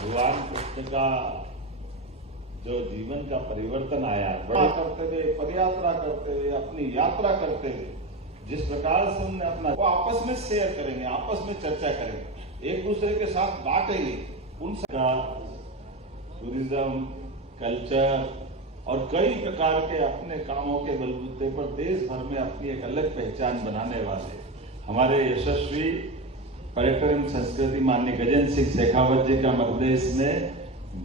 भगवान कृष्ण का जो जीवन का परिवर्तन आया, बड़ा करते हुए, पदयात्रा करते हुए, अपनी यात्रा करते हुए, जिस प्रकार से उन्होंने अपना वो आपस में शेयर करेंगे, आपस में चर्चा करेंगे, एक दूसरे के साथ बांटेंगे, उन सबका टूरिज्म, कल्चर और कई प्रकार के अपने कामों के बलबूते पर देश भर में अपनी एक अलग पहचान बनाने वाले हमारे यशस्वी पर्यटन एवं संस्कृति माननीय गजेंद्र सिंह शेखावत जी का मध्य प्रदेश में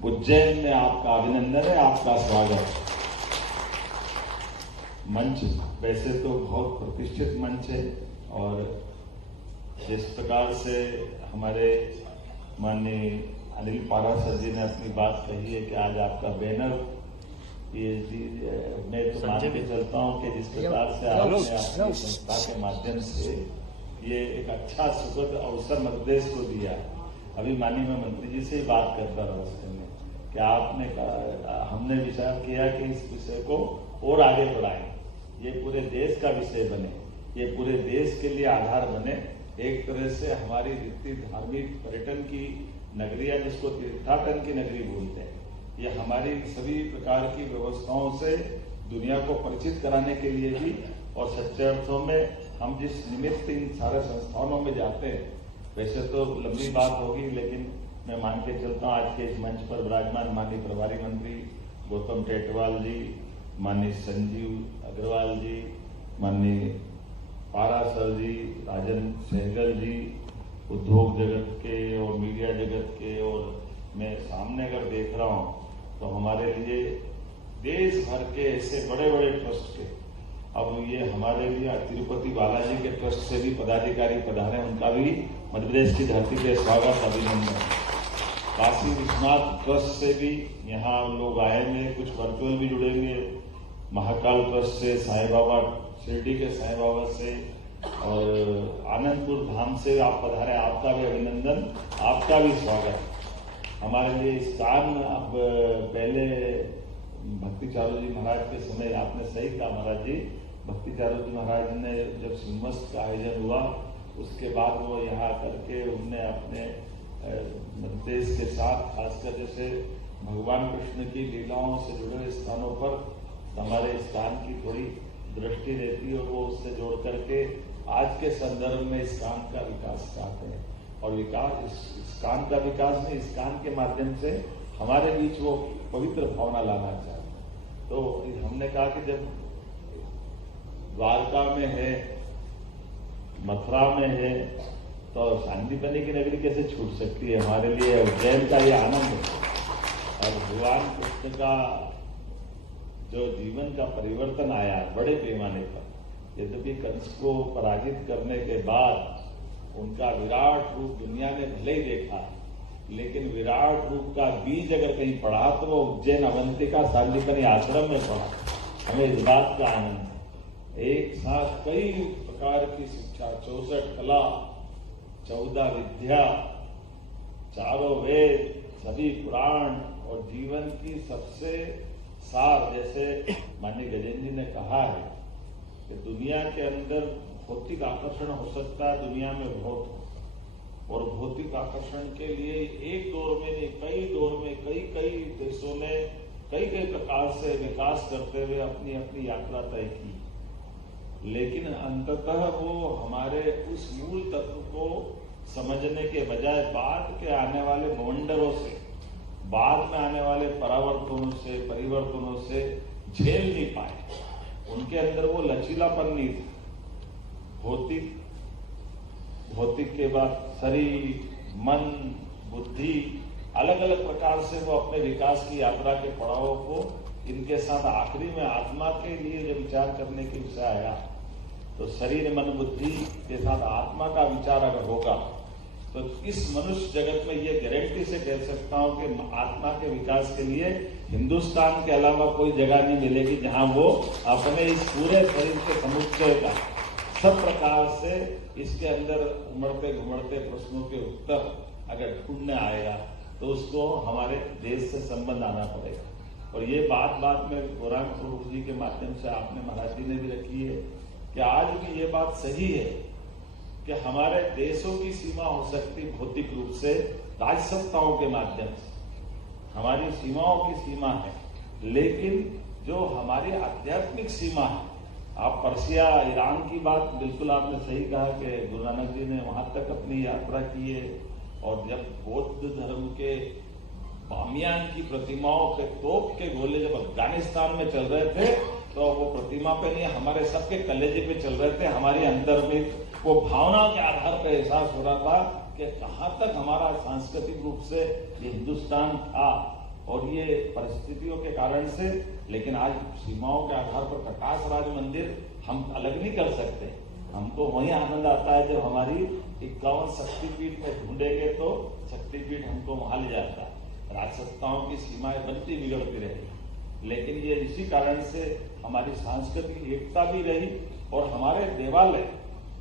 उज्जैन में आपका अभिनंदन है, आपका स्वागत। मंच वैसे तो बहुत प्रतिष्ठित मंच है और जिस प्रकार से हमारे माननीय अनिल पाराशर जी ने अपनी बात कही है कि आज आपका बैनर मैं तो मान के चलता हूं कि जिस प्रकार से आपने अपनी संस्था के माध्यम से ये एक अच्छा सुखद अवसर मध्य प्रदेश को दिया। अभी माननीय मैं मंत्री जी से ही बात करता रहा उसके में कि आपने कहा, हमने विचार किया कि इस विषय को और आगे बढ़ाएं, ये पूरे देश का विषय बने, ये पूरे देश के लिए आधार बने। एक तरह से हमारी जितनी धार्मिक पर्यटन की नगरियां जिसको तीर्थाटन की नगरी बोलते हैं, ये हमारी सभी प्रकार की व्यवस्थाओं से दुनिया को परिचित कराने के लिए भी और सच्चे अर्थों में हम जिस निमित्त इन सारे संस्थानों में जाते हैं, वैसे तो लंबी बात होगी लेकिन मैं मान के चलता हूँ आज के इस मंच पर विराजमान माननीय प्रभारी मंत्री गौतम टेटवाल जी, माननीय संजीव अग्रवाल जी, माननीय पाराशर जी, राजन सहगल जी, उद्योग जगत के और मीडिया जगत के, और मैं सामने अगर देख रहा हूँ तो हमारे लिए देश भर के ऐसे बड़े बड़े ट्रस्ट के, अब ये हमारे लिए तिरुपति बालाजी के ट्रस्ट से भी पदाधिकारी पधारे, उनका भी मध्य प्रदेश की धरती पे स्वागत अभिनंदन। काशी विश्वनाथ ट्रस्ट से भी यहाँ लोग आएंगे, कुछ वर्चुअल भी जुड़ेंगे, महाकाल ट्रस्ट से, साईं बाबा शिरडी के साईं बाबा से और आनंदपुर धाम से आप पधारे, आपका भी अभिनंदन, आपका भी स्वागत। हमारे लिए स्थान अब पहले भक्ति चारू जी महाराज के समय आपने सही कहा महाराज जी, भक्ति चारू जी महाराज ने जब सिंहस्थ का आयोजन हुआ उसके बाद वो यहाँ करके उनने अपने देश के साथ खासकर जैसे भगवान कृष्ण की लीलाओं से जुड़े हुए स्थानों पर हमारे स्थान की थोड़ी दृष्टि रहती है और वो उससे जोड़ करके आज के संदर्भ में इस काम का विकास चाहते हैं और विकास इस काम का विकास में इस काम के माध्यम से हमारे बीच वो पवित्र भावना लाना चाहते हैं। तो हमने कहा कि जब द्वारका में है, मथुरा में है, तो शांतिपनी की नगरी कैसे छूट सकती है। हमारे लिए उज्जैन का ये आनंद है और भगवान कृष्ण का जो जीवन का परिवर्तन आया बड़े पैमाने पर, यद्यपि कंस को पराजित करने के बाद उनका विराट रूप दुनिया ने भले ही देखा, लेकिन विराट रूप का बीज अगर कहीं पड़ा तो वो उज्जैन अवंतिका शांतिपनी आश्रम में पड़ा। हमें इस बात का आनंद है। एक साथ कई प्रकार की शिक्षा, 64 कला, 14 विद्या, चारों वेद, सभी पुराण और जीवन की सबसे सार, जैसे माननीय गजेंद्र जी ने कहा है कि दुनिया के अंदर भौतिक आकर्षण हो सकता है, दुनिया में बहुत, और भौतिक आकर्षण के लिए एक दौर में नहीं कई दौर में कई देशों ने कई प्रकार से विकास करते हुए अपनी अपनी यात्रा तय की, लेकिन अंततः वो हमारे उस मूल तत्व को समझने के बजाय बाद के आने वाले मंडलों से, बाद में आने वाले परिवर्तनों से झेल नहीं पाए। उनके अंदर वो लचीलापन नहीं था। भौतिक के बाद शरीर, मन, बुद्धि, अलग अलग प्रकार से वो अपने विकास की यात्रा के पड़ावों को, इनके साथ आखिरी में आत्मा के लिए जब विचार करने के विषय आया तो शरीर, मन, बुद्धि के साथ आत्मा का विचार अगर होगा तो इस मनुष्य जगत में ये गारंटी से कह सकता हूं कि आत्मा के विकास के लिए हिंदुस्तान के अलावा कोई जगह नहीं मिलेगी जहां वो अपने इस पूरे शरीर के समुच्चय का सब प्रकार से इसके अंदर उमड़ते घुमड़ते प्रश्नों के उत्तर अगर ढूंढने आएगा तो उसको हमारे देश से संबंध आना पड़ेगा। और ये बात में गौरांग स्वरूप जी के माध्यम से आपने महाराज जी ने भी रखी है कि आज भी ये बात सही है कि हमारे देशों की सीमा हो सकती भौतिक रूप से, राजसत्ताओं के माध्यम से। हमारी सीमाओं की सीमा है, लेकिन जो हमारी आध्यात्मिक सीमा है, आप पर्सिया ईरान की बात बिल्कुल आपने सही कहा कि गुरु नानक जी ने वहां तक अपनी यात्रा की है, और जब बौद्ध धर्म के बामियान की प्रतिमाओं पे तोप के गोले जब अफगानिस्तान में चल रहे थे, तो वो प्रतिमा पे नहीं, हमारे सबके कलेजे पे चल रहे थे। हमारे अंदर में वो भावना के आधार पर एहसास हो रहा था कि कहां तक हमारा सांस्कृतिक रूप से ये हिंदुस्तान था, और ये परिस्थितियों के कारण से। लेकिन आज सीमाओं के आधार पर प्रकाश राज मंदिर हम अलग नहीं कर सकते। हमको वही आनंद आता है जब हमारी 51 शक्तिपीठ में ढूंढेंगे तो शक्तिपीठ हमको वहां ले जाता है। राजसत्ताओं की सीमाएं बनती बिगड़ती रही, लेकिन ये इसी कारण से हमारी सांस्कृतिक एकता भी रही। और हमारे देवालय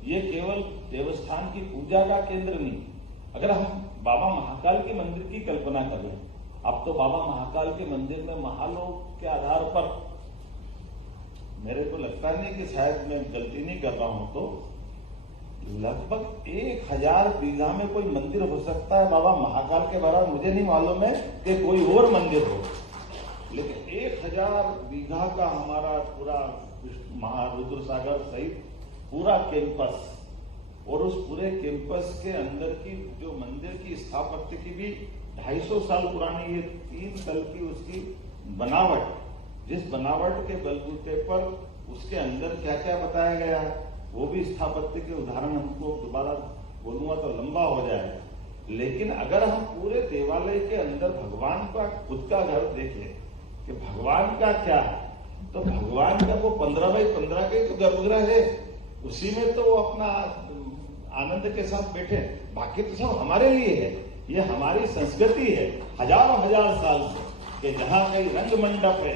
ये केवल देवस्थान की पूजा का केंद्र नहीं। अगर हम बाबा महाकाल के मंदिर की कल्पना करें, अब तो बाबा महाकाल के मंदिर में महालोक के आधार पर, मेरे को लगता नहीं कि शायद मैं गलती नहीं कर रहा हूं, तो लगभग 1000 बीघा में कोई मंदिर हो सकता है बाबा महाकाल के बारे में। मुझे नहीं मालूम है कि कोई और मंदिर हो, लेकिन 1000 बीघा का हमारा पूरा महारुद्र सागर सहित पूरा कैंपस, और उस पूरे कैंपस के अंदर की जो मंदिर की स्थापत्य की भी 250 साल पुरानी ये 3 तल की उसकी बनावट, जिस बनावट के बलबूते पर उसके अंदर क्या क्या बताया गया है, वो भी स्थापत्य के उदाहरण हमको दोबारा बोलूंगा तो लंबा हो जाए। लेकिन अगर हम पूरे देवालय के अंदर भगवान का खुद का घर देखें कि भगवान का क्या है, तो भगवान का वो 15 बाई 15 के तो गर्भगृह है, उसी में तो वो अपना आनंद के साथ बैठे। बाकी तो सब हमारे लिए है, ये हमारी संस्कृति है हजारों हजार साल से, कि जहाँ कहीं रंग मंडप है,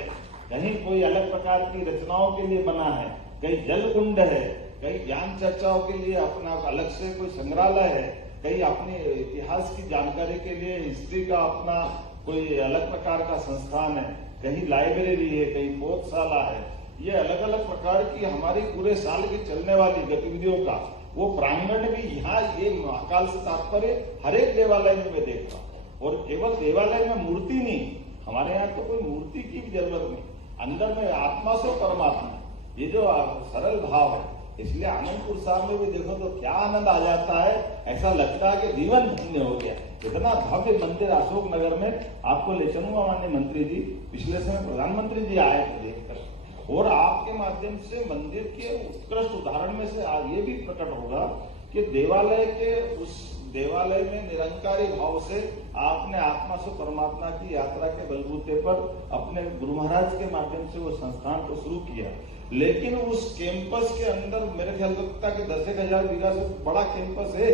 कहीं कोई अलग प्रकार की रचनाओं के लिए बना है, कहीं जल कुंड है, कहीं ज्ञान चर्चाओं के लिए अपना अलग से कोई संग्रहालय है, कहीं अपने इतिहास की जानकारी के लिए हिस्ट्री का अपना कोई अलग प्रकार का संस्थान है, कहीं लाइब्रेरी है, कहीं पौधशाला है। ये अलग अलग प्रकार की हमारी पूरे साल की चलने वाली गतिविधियों का वो प्रांगण भी यहाँ, ये महाकाल से तात्पर्य हर एक देवालय में मैं देख रहा हूँ। और केवल देवालय में मूर्ति नहीं, हमारे यहाँ तो कोई मूर्ति की भी जरूरत नहीं, अंदर में आत्मा से परमात्मा, ये जो सरल भाव है। इसलिए आनंदपुर साहब में भी देखो तो क्या आनंद आ जाता है, ऐसा लगता है कि जीवन धन्य हो गया। इतना भव्य मंदिर अशोक नगर में आपको ले चलूंगा माननीय मंत्री जी, पिछले समय प्रधानमंत्री जी आए थे देखकर, और आपके माध्यम से मंदिर के उत्कृष्ट उदाहरण में से ये भी प्रकट होगा कि देवालय के उस देवालय में निरंकारी भाव से आपने आत्मा से परमात्मा की यात्रा के बलबूते पर अपने गुरु महाराज के माध्यम से वो संस्थान को शुरू किया। लेकिन उस कैंपस के अंदर मेरे ख्याल लगता कि 10,000 बीघा से बड़ा कैंपस है,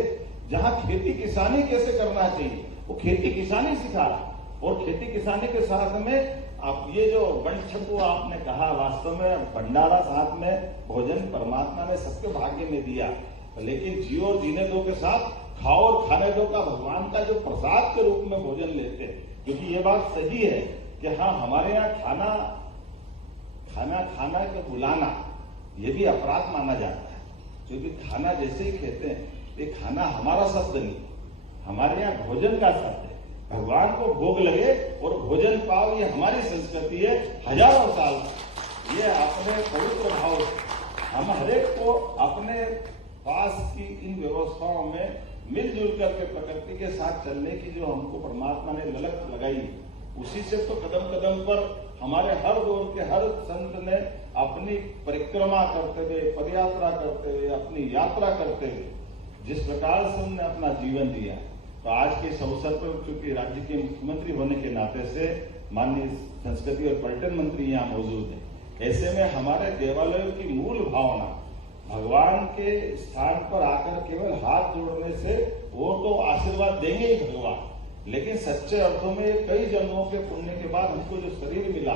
जहाँ खेती किसानी कैसे करना चाहिए वो खेती किसानी सिखा रहा, और खेती किसानी के साथ में आप ये जो बंट छपू आपने कहा, वास्तव में भंडारा साथ में भोजन परमात्मा ने सबके भाग्य में दिया, लेकिन जियो और जीने दो के साथ खाओ और खाने दो का भगवान का जो प्रसाद के रूप में भोजन लेते हैं। क्योंकि ये बात सही है कि हाँ, हमारे यहाँ खाना के बुलाना ये भी अपराध माना जाता है, क्योंकि खाना जैसे ही कहते हैं, ये खाना हमारा शब्द नहीं, हमारे यहाँ भोजन का शब्द है। भगवान को भोग लगे और भोजन पाओ, ये हमारी संस्कृति है हजारों साल। ये अपने पवित्र भाव हम हरेक को अपने पास की इन व्यवस्थाओं में मिलजुल करके प्रकृति के साथ चलने की जो हमको परमात्मा ने ललक लगाई, उसी से तो कदम कदम पर हमारे हर दौर के हर संत ने अपनी परिक्रमा करते हुए, पदयात्रा करते हुए, अपनी यात्रा करते हुए जिस प्रकार से उन्होंने अपना जीवन दिया। तो आज के इस अवसर पर चूंकि राज्य के मुख्यमंत्री होने के नाते से माननीय संस्कृति और पर्यटन मंत्री यहाँ मौजूद है, ऐसे में हमारे देवालयों की मूल भावना भगवान के स्थान पर आकर केवल हाथ जोड़ने से वो तो आशीर्वाद देंगे ही भगवान, लेकिन सच्चे अर्थों में कई जन्मों के पुण्य के बाद हमको जो शरीर मिला,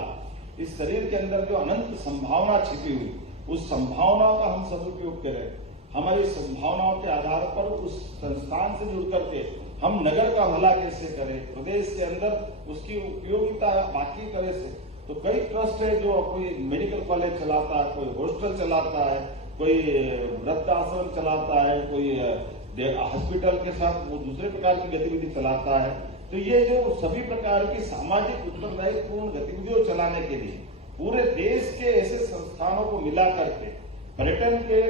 इस शरीर के अंदर जो अनंत संभावना छिपी हुई, उस संभावनाओं का हम सदुपयोग करें। हमारी संभावनाओं के आधार पर उस संस्थान से जुड़ करके हम नगर का भला कैसे करें, प्रदेश के अंदर उसकी उपयोगिता बाकी तरह से। तो कई ट्रस्ट है जो कोई मेडिकल कॉलेज चलाता है, कोई हॉस्टल चलाता है, कोई वृद्ध आश्रम चलाता है, कोई हॉस्पिटल के साथ वो दूसरे प्रकार की गतिविधि चलाता है। तो ये जो सभी प्रकार की सामाजिक उत्तरदायित्वपूर्ण गतिविधियों चलाने के लिए पूरे देश के ऐसे संस्थानों को मिला करके पर्यटन के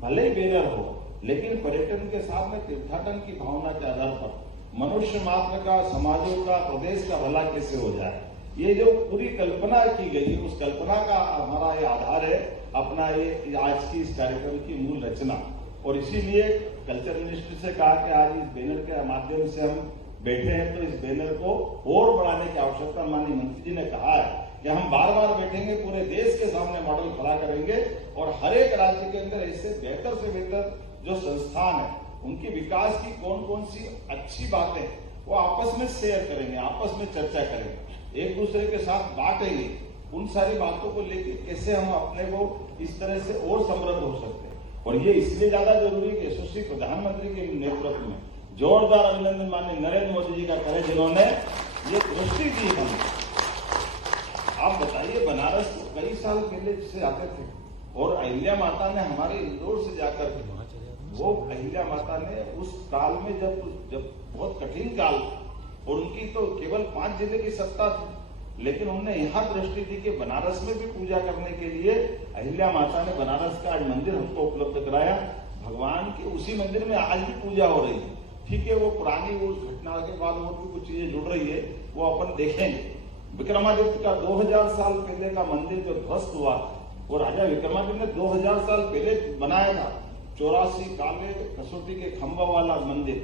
भले ही बैनर हो, लेकिन पर्यटन के साथ में तीर्थाटन की भावना के आधार पर मनुष्य मात्र का, समाजों का, प्रदेश का भला कैसे हो जाए, ये जो पूरी कल्पना की गई, उस कल्पना का हमारा ये आधार है अपना ये आज की इस कार्यक्रम की मूल रचना। और इसीलिए कल्चर मिनिस्ट्री से कहा कि आज इस बैनर के माध्यम से हम बैठे हैं, तो इस बैनर को और बढ़ाने की आवश्यकता माननीय मंत्री जी ने कहा है कि हम बार बार बैठेंगे, पूरे देश के सामने मॉडल खड़ा करेंगे और हर एक राज्य के अंदर ऐसे बेहतर से बेहतर जो संस्थान है उनकी विकास की कौन कौन सी अच्छी बातें वो आपस में शेयर करेंगे, आपस में चर्चा करेंगे, एक दूसरे के साथ बांटेंगे। उन सारी बातों को लेकर कैसे हम अपने को इस तरह से और समृद्ध हो सकते हैं। और ये इसलिए ज्यादा जरूरी है कि यशस्वी प्रधानमंत्री के नेतृत्व में जोरदार अभिनंदन माननीय नरेंद्र मोदी जी का करें, जिन्होंने ये दृष्टि दी हमें। आप बताइए, बनारस कई साल पहले से आते थे और अहिल्या माता ने हमारे इंदौर से जाकर के, वो अहिल्या माता ने उस काल में जब बहुत कठिन काल और उनकी तो केवल 5 जिले की सत्ता थी, लेकिन उन्होंने यहाँ दृष्टि दी कि बनारस में भी पूजा करने के लिए अहिल्या माता ने बनारस का आज मंदिर हमको उपलब्ध कराया। भगवान के उसी मंदिर में आज भी पूजा हो रही है। ठीक है, वो पुरानी उस घटना के बाद और भी कुछ चीजें जुड़ रही है, वो अपन देखेंगे। विक्रमादित्य का 2000 साल पहले का मंदिर जो ध्वस्त हुआ, वो राजा विक्रमादित्य ने 2000 साल पहले बनाया था। 84 काले कसौटी के खंभा वाला मंदिर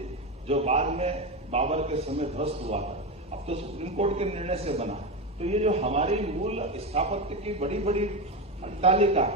जो बाद में बाबर के समय ध्वस्त हुआ था, अब तो सुप्रीम कोर्ट के निर्णय से बना। तो ये जो हमारी मूल स्थापत्य की बड़ी बड़ी अट्टालिका,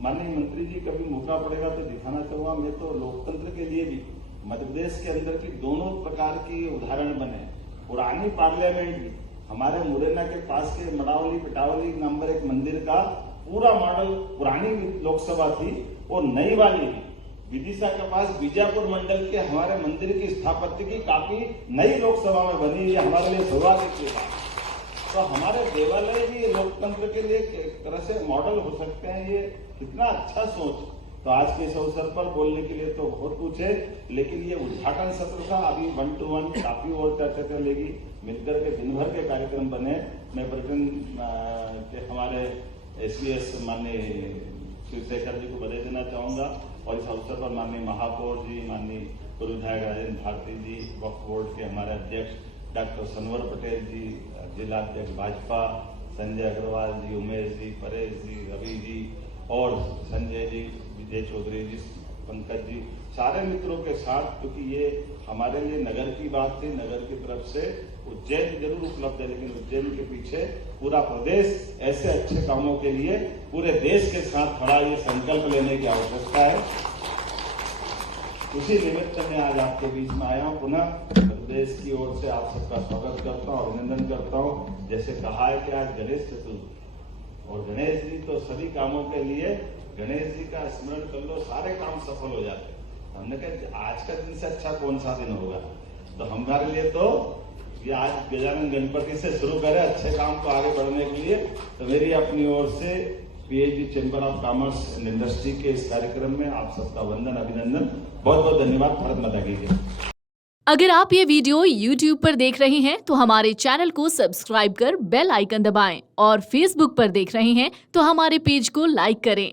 माननीय मंत्री जी कभी मौका पड़ेगा तो दिखाना चाहूंगा। मैं तो लोकतंत्र के लिए भी मध्य प्रदेश के अंदर की दोनों प्रकार की उदाहरण बने। पुरानी पार्लियामेंट भी हमारे मुरैना के पास के मड़ावली पिटावली नंबर 1 मंदिर का पूरा मॉडल पुरानी लोकसभा थी और नई वाली भी विदिशा के पास बीजापुर मंडल के हमारे मंदिर की स्थापत्य की काफी नई लोकसभा में बनी। ये हमारे लिए सौभाग्य की बात है। तो हमारे देवालय भी लोकतंत्र के लिए एक तरह से मॉडल हो सकते हैं। ये कितना अच्छा सोच। तो आज के इस अवसर पर बोलने के लिए तो बहुत कुछ है, लेकिन ये उद्घाटन सत्र था। अभी 1 to 1 काफी और चर्चा चलेगी, मिलकर के दिन भर के कार्यक्रम बने। मैं पर्यटन के हमारे SVS माननीय शिवशेखर जी को बधाई देना चाहूंगा और इस अवसर पर माननीय महापौर जी, माननीय पूर्व विधायक राजेंद्र भारती जी, वक्फ बोर्ड के हमारे अध्यक्ष डॉक्टर सनवर पटेल जी, जिला अध्यक्ष भाजपा संजय अग्रवाल जी, उमेश जी, परेश जी, रवि जी और संजय जी, विजय चौधरी जी, पंकज जी, सारे मित्रों के साथ, क्योंकि ये हमारे लिए नगर की बात थी। नगर की तरफ से उज्जैन जरूर उपलब्ध है, लेकिन उज्जैन के पीछे पूरा प्रदेश ऐसे अच्छे कामों के लिए पूरे देश के साथ खड़ा, ये संकल्प लेने की आवश्यकता है। उसी निमित्त में आज आपके बीच में आया हूं। पुनः प्रदेश की ओर से आप सबका स्वागत करता हूं, अभिनंदन करता हूं। जैसे कहा है कि आज गणेश चतुर्थी और गणेश जी तो सभी कामों के लिए, गणेश जी का स्मरण कर लो, सारे काम सफल हो जाते हैं। हमने कहा आज का दिन से अच्छा कौन सा दिन होगा, तो हमारे लिए तो ये आज गजानन गणपति से शुरू करें अच्छे काम को आगे बढ़ने के लिए। तो मेरी अपनी ओर से PhD chamber of commerce and industry के इस कार्यक्रम में आप सबका वंदन, अभिनंदन, बहुत बहुत धन्यवाद। भारत माता की जय। अगर आप ये वीडियो YouTube पर देख रहे हैं तो हमारे चैनल को सब्सक्राइब कर बेल आइकन दबाएं और Facebook पर देख रहे हैं तो हमारे पेज को लाइक करें।